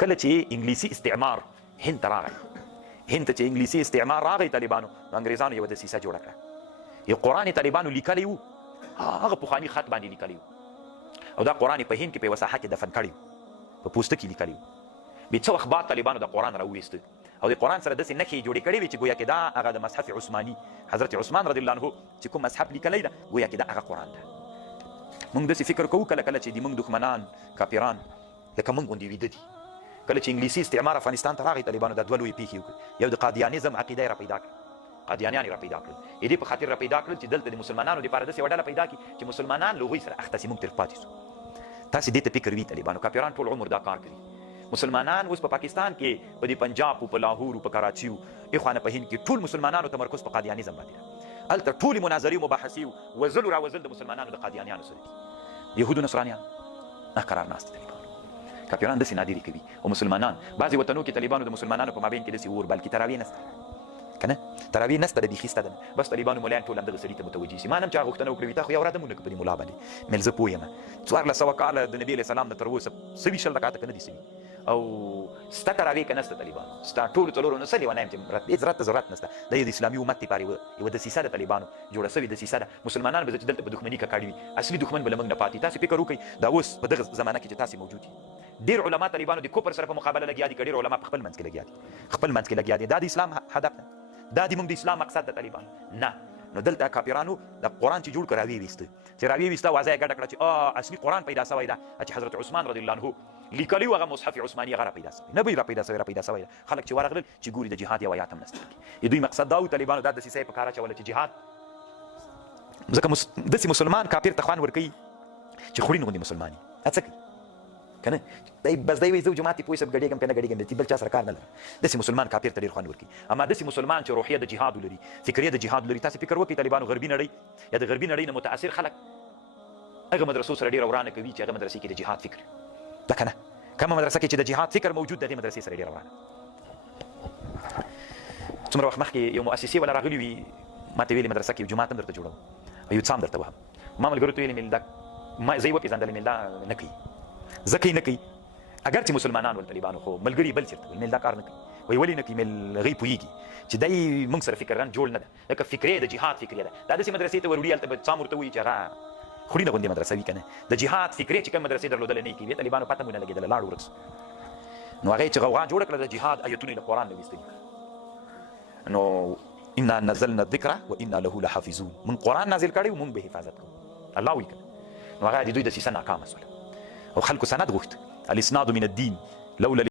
کله چې انګلیسي استعمار هند ته راغی، هند ته چې انګلیسي استعمار راغی طالبانو انګریزانو یوه دسیسه جوړه کړه. یو قرآن طالبانو لیکلی و، هغه پخواني خط باندې لیکلی و، او دا قرآن په هند کې په یوه ساحه کې دفن کړی و، په پوسته کې لیکلی و. بیا څه وخت بعد طالبانو د قرآن راوویسته او د قرآن سره داسې نښې جوړې کړې وې چې ګویا کې دا هغه د مصحف عثماني حضرت عثمان رضی الله عنه چې کوم مصحف لیکلی ده ګویا کې دا هغه قرآن ده. موږ داسې فکر کوو کله کله چې د موږ دښمنان کافران لکه موږ غوندې ویده دي. کله چې انګلیسي استعمار افغانستان ته راغی طالبانو دا دوه لویې پیښې وکړې. یو د قادیانیزم عقیده یې را پیدا کړه، قادیانیان یې را پیدا کړل. د دې په خاطر را پیدا کړل چې دلته د مسلمانانو دپاره داسې یوه ډله پیدا کړي چې مسلمانان له هغوی سره اخته سي، موږ ترې پاتې سو. تاسې دې ته فکر وي طالبانو کافران ټول عمر دا کار کوي. مسلمانان اوس په پاکستان کې په دې پنجاب په لاهور په کراچي اخوانه په هند کې ټول مسلمانانو تمرکز په قادیانیزم باندې ده. هلته ټولې مناظرې مباحثې وزل راوزل د مسلمانانو د قادیانیانو سره دي. یهودو نصرانیان قرار ناست طالبان کافران داسې نادرې کوي او مسلمانان بعضې وطنو کې طالبانو د مسلمانانو په مابین کې داسې اور بلکې تراویح نسته که نه تراویح نسته د بیخي سته ده. بس طالبانو ملیان ټول همدغه سړي ته متوجه سي. ما نه هم چا غوښتنه وکړې وي تا خو یو راته مونږ په دې ملا باندې مل زه پوه یم 1400 کاله د نبي علیه السلام نه تر اوسه سوي شل رکعته که نه دي سوي او ستا تراویح که نسته طالبانو ستا ټولو څلورو نه څه لیونی یم چې هېڅ راته ضرورت نسته. دا د اسلامي امت دپاره یوه دسیسه ده طالبانو جوړه سوې دسیسه ده. مسلمانان به چې دلته په دښمني ککړ وي اصلي دښمن به له موږ نه پاتې. تاسې فکر وکړئ دا اوس په دغه زمانه کې چې تاسې موجود یي ډېر علما طالبانو د کفر سره په مقابله لګیا دي که ډېر علما په خپل منځ کې لګیا دي، خپل منځ کې لګیا دي. دا د اسلام هدف ده، دا د موږ د اسلام مقصد ده طالبانو نه. نو دلته کافرانو د قرآن چې جوړ کړه راویویسته چې راویویسته واضح یې ګډه کړه چې اصلي قرآن پیدا سوی ده چې حضرت عثمان رضی الله عنه لیکلی و هغه مصحف عثماني هغه را پیدا سوی نه به را پیدا سوی را پیدا سوی ده. خلک چې ورغلل چې ګوري د جهاد یو آیات هم نسته. دوی مقصد دا و طالبانو دا دسیسه یې په کار اچوله چې جهاد ځکه داسې مسلمان کافر ته خوند ورکوي چې خورین غوندې مسلمان وي هڅه کوي که نه بس دی وایي زه جومات کې پوه سم ګډېږم که نه ګډېږم بل چا سره کار نه لرم. داسې مسلمان کافر ته ډېر خوند ورکوي. اما داسې مسلمان چې روحیه د جهاد ولري فکریه د جهاد ولري. تاسې فکر وکړئ طالبانو غربي نړۍ یا د غربي نړۍ نه متاثر خلک هغه مدرسو سره ډېره ورانه کوي چې هغه مدرسې کې د جهاد فکر ده که نه. کومه مدرسه کې چې د جهاد فکر موجود ده دې مدرسې سره ډېره ورانه. څومره وخت مخکې یو مؤسسې والا راغلي وي ما ته ویلې مدرسه کې یو جومات هم درته جوړوم او یو څه هم درته وهم. ما ملګرو ته ویلې مې دا زه یې وپېژندلم مې دا نه کوي ځکه یې نه کوي اگر چې مسلمانان ول طالبانو خو ملګري بل چېرته ویل مېل دا کار نه کوي. وایي ولې نه کوي مېل هغوی پوهېږي چې دی موږ سره فکر جوړ نه ده لکه فکرې د جهاد فکرې ده. دا داسې مدرسې ته ور وړي هلته به څام ورته وایي چې هغه خوړینه غوندې مدرسه وي که نه د جهاد فکرې چې کوم مدرسې درلودلی نه یې کوي. طالبانو پته مو نه لګېدله لاړ ورک سو. نو هغې چې غوغا جوړه کړه د جهاد ایتونه یې له قرآن نه ویستلي نو انا نزلنا الذکر وانا له لحافظون. موږ قرآن نازل کړی و موږ به حفاظت کوو الله وایي که نو هغه د دوی دسیسه ناکامه سوله او خلکو سند غوښت الاسناد من الدین لولا